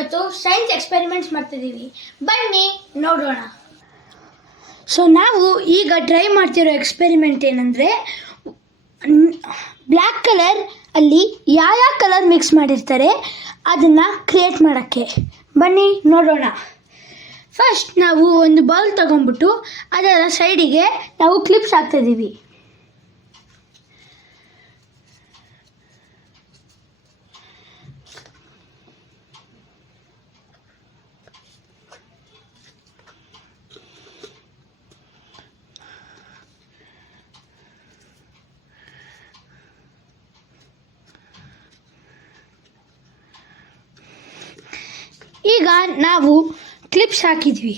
ಇವತ್ತು science experiments ಮಾಡ್ತಿದ್ದೀವಿ, ಬನ್ನಿ ನೋಡೋಣ. ಸೊ ನಾವು ಈಗ ಟ್ರೈ ಮಾಡ್ತಿರೋ ಎಕ್ಸ್ಪೆರಿಮೆಂಟ್ ಏನಂದರೆ, ಬ್ಲ್ಯಾಕ್ ಕಲರ್ ಅಲ್ಲಿ ಯಾವ ಕಲರ್ ಮಿಕ್ಸ್ ಮಾಡಿರ್ತಾರೆ ಅದನ್ನು ಕ್ರಿಯೇಟ್ ಮಾಡೋಕ್ಕೆ. ಬನ್ನಿ ನೋಡೋಣ. ಫಸ್ಟ್ ನಾವು ಒಂದು ಬೌಲ್ ತಗೊಂಡ್ಬಿಟ್ಟು ಅದರ ಸೈಡಿಗೆ ನಾವು ಕ್ಲಿಪ್ಸ್ ಹಾಕ್ತಿದ್ದೀವಿ. ಈಗ ನಾವು ಕ್ಲಿಪ್ಸ್ ಹಾಕಿದ್ವಿ.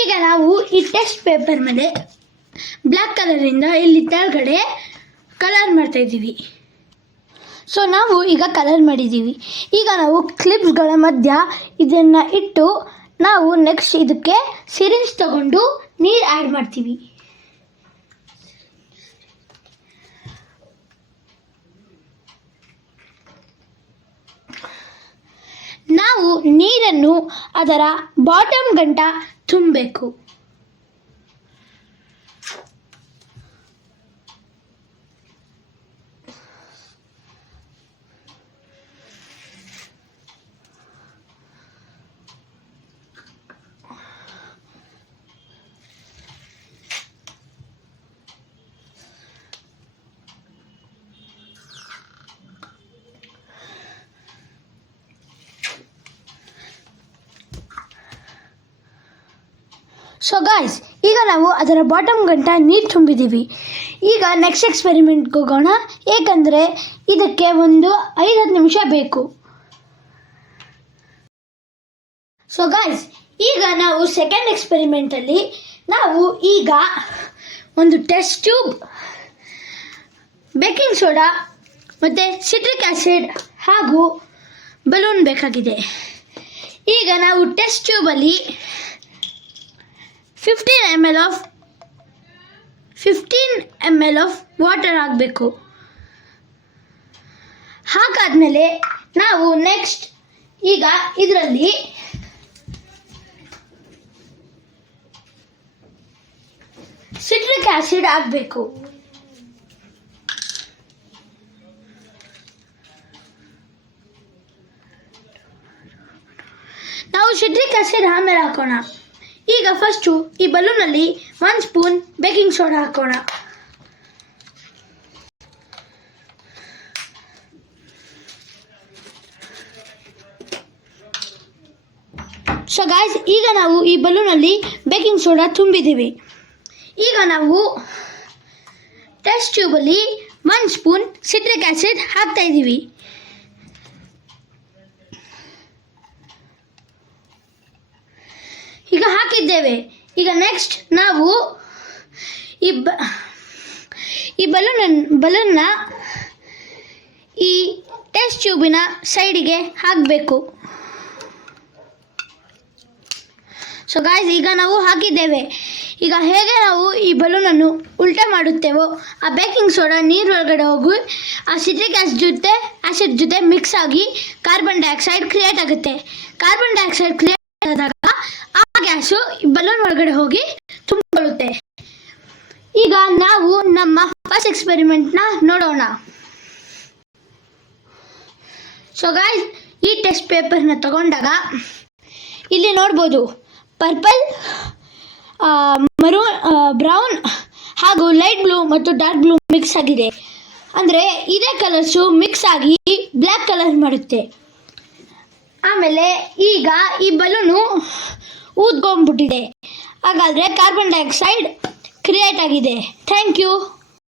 ಈಗ ನಾವು ಈ ಟೆಸ್ಟ್ ಪೇಪರ್ ಮೇಲೆ ಬ್ಲ್ಯಾಕ್ ಕಲರಿಂದ ಇಲ್ಲಿ ಕೆಳಗಡೆ ಕಲರ್ ಮಾಡ್ತಾಯಿದ್ದೀವಿ. ಸೊ ನಾವು ಈಗ ಕಲರ್ ಮಾಡಿದ್ದೀವಿ. ಈಗ ನಾವು ಕ್ಲಿಪ್ಸ್ಗಳ ಮಧ್ಯ ಇದನ್ನು ಇಟ್ಟು ನಾವು ನೆಕ್ಸ್ಟ್ ಇದಕ್ಕೆ ಸಿರಿಂಜ್ ತಗೊಂಡು ನೀರು ಆ್ಯಡ್ ಮಾಡ್ತೀವಿ. ನಾವು ನೀರನ್ನು ಅದರ ಬಾಟಮ್ ಗಂಟ ತುಂಬಬೇಕು. ಸೊ ಗಾಯ್ಸ್, ಈಗ ನಾವು ಅದರ ಬಾಟಮ್ ಗಂಟ ನೀರು ತುಂಬಿದ್ದೀವಿ. ಈಗ ನೆಕ್ಸ್ಟ್ ಎಕ್ಸ್ಪೆರಿಮೆಂಟ್ಗೆ ಹೋಗೋಣ, ಏಕೆಂದರೆ ಇದಕ್ಕೆ ಒಂದು 5-10 ನಿಮಿಷ ಬೇಕು. ಸೊ ಗಾಯ್ಸ್, ಈಗ ನಾವು ಸೆಕೆಂಡ್ ಎಕ್ಸ್ಪೆರಿಮೆಂಟಲ್ಲಿ ನಾವು ಈಗ ಒಂದು ಟೆಸ್ಟ್ ಟ್ಯೂಬ್, ಬೇಕಿಂಗ್ ಸೋಡಾ ಮತ್ತು ಸಿಟ್ರಿಕ್ ಆ್ಯಸಿಡ್ ಹಾಗೂ ಬಲೂನ್ ಬೇಕಾಗಿದೆ. ಈಗ ನಾವು ಟೆಸ್ಟ್ ಟ್ಯೂಬಲ್ಲಿ 15 ml ಆಫ್ ವಾಟರ್ ಹಾಕಬೇಕು. ಹಾಕಾದ್ಮೇಲೆ ನಾವು ನೆಕ್ಸ್ಟ್ ಈಗ ಇದರಲ್ಲಿ ಸಿಟ್ರಿಕ್ ಆ್ಯಸಿಡ್ ಹಾಕಬೇಕು. ನಾವು ಸಿಟ್ರಿಕ್ ಆ್ಯಸಿಡ್ ಆಮೇಲೆ ಹಾಕೋಣ. ಈಗ ಫಸ್ಟು ಈ ಬಲೂನಲ್ಲಿ 1 ಸ್ಪೂನ್ ಬೇಕಿಂಗ್ ಸೋಡಾ ಹಾಕೋಣ. ಸೊ ಗಾಯ್ಸ್, ಈಗ ನಾವು ಈ ಬಲೂನಲ್ಲಿ ಬೇಕಿಂಗ್ ಸೋಡಾ ತುಂಬಿದ್ದೀವಿ. ಈಗ ನಾವು ಟೆಸ್ಟ್ ಟ್ಯೂಬಲ್ಲಿ 1 ಸ್ಪೂನ್ ಸಿಟ್ರಿಕ್ ಆ್ಯಸಿಡ್ ಹಾಕ್ತಾ ಇದ್ದೀವಿ. ಈಗ ಹಾಕಿದ್ದೇವೆ. ಈಗ ನೆಕ್ಸ್ಟ್ ನಾವು ಈ ಬಲೂನ್ನ ಈ ಟೆಸ್ಟ್ ಟ್ಯೂಬಿನ ಸೈಡಿಗೆ ಹಾಕಬೇಕು. ಸೊ ಗಾಯ್ಸ್, ಈಗ ನಾವು ಹಾಕಿದ್ದೇವೆ. ಈಗ ಹೇಗೆ ನಾವು ಈ ಬಲೂನನ್ನು ಉಲ್ಟಾ ಮಾಡುತ್ತೇವೋ, ಆ ಬೇಕಿಂಗ್ ಸೋಡಾ ನೀರು ಒಳಗಡೆ ಹೋಗಿ ಆ ಸಿಟ್ರಿಕ್ ಆ್ಯಸಿಡ್ ಜೊತೆ ಮಿಕ್ಸ್ ಆಗಿ ಕಾರ್ಬನ್ ಡೈಆಕ್ಸೈಡ್ ಕ್ರಿಯೇಟ್ ಆಗುತ್ತೆ. ಕಾರ್ಬನ್ ಡೈಆಕ್ಸೈಡ್ ಕ್ರಿಯೇಟ್ ಆದಾಗ ಆ ಗ್ಯಾಸು ಬಲೂನ್ ಒಳಗಡೆ ಹೋಗಿ ತುಂಬಿಕೊಳ್ಳುತ್ತೆ. ಈಗ ನಾವು ನಮ್ಮ ಫಸ್ಟ್ ಎಕ್ಸ್ಪೆರಿಮೆಂಟ್ನ ನೋಡೋಣ. ಸೊ ಗಾಯ್ಸ್, ಈ ಟೆಸ್ಟ್ ಪೇಪರ್ನ ತಗೊಂಡಾಗ ಇಲ್ಲಿ ನೋಡ್ಬೋದು ಪರ್ಪಲ್, ಮರೂನ್, ಬ್ರೌನ್ ಹಾಗೂ ಲೈಟ್ ಬ್ಲೂ ಮತ್ತು ಡಾರ್ಕ್ ಬ್ಲೂ ಮಿಕ್ಸ್ ಆಗಿದೆ. ಅಂದರೆ ಇದೇ ಕಲರ್ಸು ಮಿಕ್ಸ್ ಆಗಿ ಬ್ಲ್ಯಾಕ್ ಕಲರ್ ಮಾಡುತ್ತೆ. ಆಮೇಲೆ ಈಗ ಈ ಬಲೂನು ಊದ್ಕೊಂಡ್ಬಿಟ್ಟಿದೆ. ಹಾಗಾದರೆ ಕಾರ್ಬನ್ ಡೈಆಕ್ಸೈಡ್ ಕ್ರಿಯೇಟ್ ಆಗಿದೆ. Thank you.